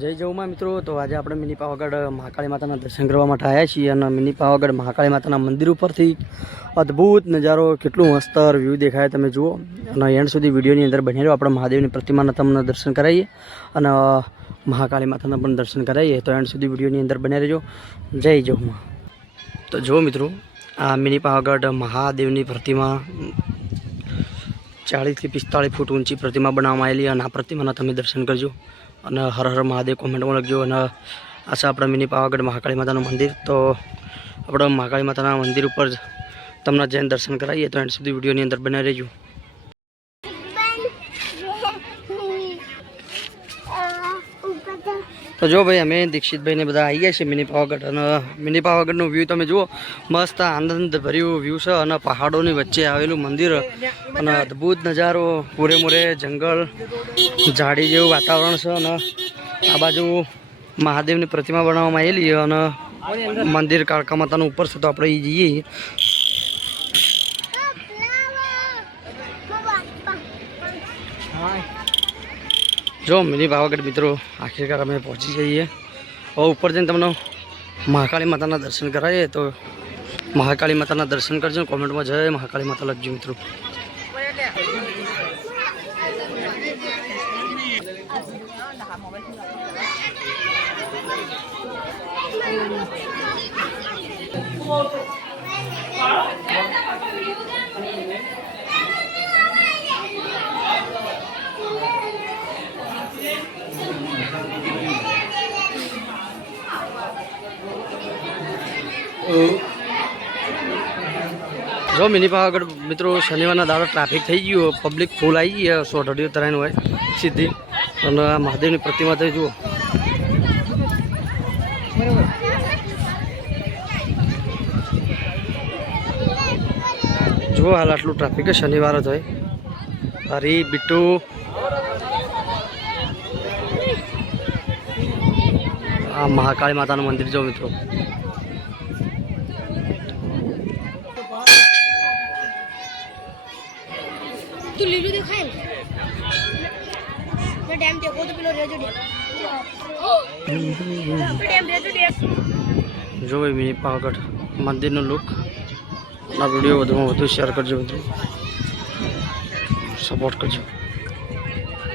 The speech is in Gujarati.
જય જવમાં મિત્રો, તો આજે આપણે મિની પાવાગઢ મહાકાળી માતાના દર્શન કરવા માટે આવ્યા છીએ અને મિની પાવાગઢ મહાકાળી માતાના મંદિર ઉપરથી અદ્ભુત નજારો, કેટલું મસ્ત વ્યૂ દેખાય તમે જુઓ. અને એન્ડ સુધી વિડીયોની અંદર બની રહ્યો. આપણે મહાદેવની પ્રતિમાના તમને દર્શન કરાવીએ અને મહાકાળી માતાના પણ દર્શન કરાવીએ, તો એન્ડ સુધી વિડીયોની અંદર બની રહેજો. જય જવમાં. તો જુઓ મિત્રો, આ મિની પાવાગઢ મહાદેવની પ્રતિમા 40 થી 45 ફૂટ ઊંચી પ્રતિમા બનાવવામાં આવેલી અને આ પ્રતિમાના તમે દર્શન કરજો અને હર હર મહાદેવ કોમેન્ટમાં લખજો. અને આ છે આપણા મિની પાવાગઢ મહાકાળી માતાનું મંદિર. તો આપણે મહાકાળી માતાના મંદિર ઉપર તમને જઈને દર્શન કરાવીએ, તો એન્ડ સુધી વિડીયોની અંદર બનાવી રહેજો. તો જો ભાઈ, અમે દીક્ષિતભાઈને બધા આવી ગયા છીએ મિની પાવાગઢ, અને મિની પાવાગઢનો વ્યૂ તમે જુઓ, મસ્ત આનંદ ભર્યું વ્યૂ છે અને પહાડોની વચ્ચે આવેલું મંદિર અને અદ્ભુત નજારો, પૂરે મોરે જંગલ, ઝાડી જેવું વાતાવરણ છે. અને આ બાજુ મહાદેવની પ્રતિમા બનાવવામાં આવેલી અને મંદિર કાળકા માતાનું ઉપર છે, તો આપણે એ જઈએ. જો મિની પાવાગઢ મિત્રો, આખિરકાર અમે પહોંચી જઈએ. હવે ઉપર જઈને તમને મહાકાળી માતાના દર્શન કરાવીએ, તો મહાકાળી માતાના દર્શન કરજો. કોમેન્ટમાં જય મહાકાળી માતા લખજો મિત્રો. જો મિની પાવાગઢ મિત્રો, શનિવારના દાડો ટ્રાફિક થઈ ગયું, પબ્લિક ફૂલ આવી ગઈ, સોઢડીઓ તરાઈને હોય સીધી. અને આ મહાદેવની પ્રતિમા થઈ જુઓ. જુઓ હાલ આટલું ટ્રાફિક શનિવાર જ હોય. હરી બીટુ, આ મહાકાળી માતાનું મંદિર જો મિત્રો. લીલું દેખાય ને ડેમ દેખો તો પેલો રેજો ડેમ રેજો ડેમ. જો ભાઈ મિની પાવાગઢ મંદિરનો લુક. આ વિડીયો વધુમાં વધુ શેર કરજો મિત્રો, સપોર્ટ કરજો.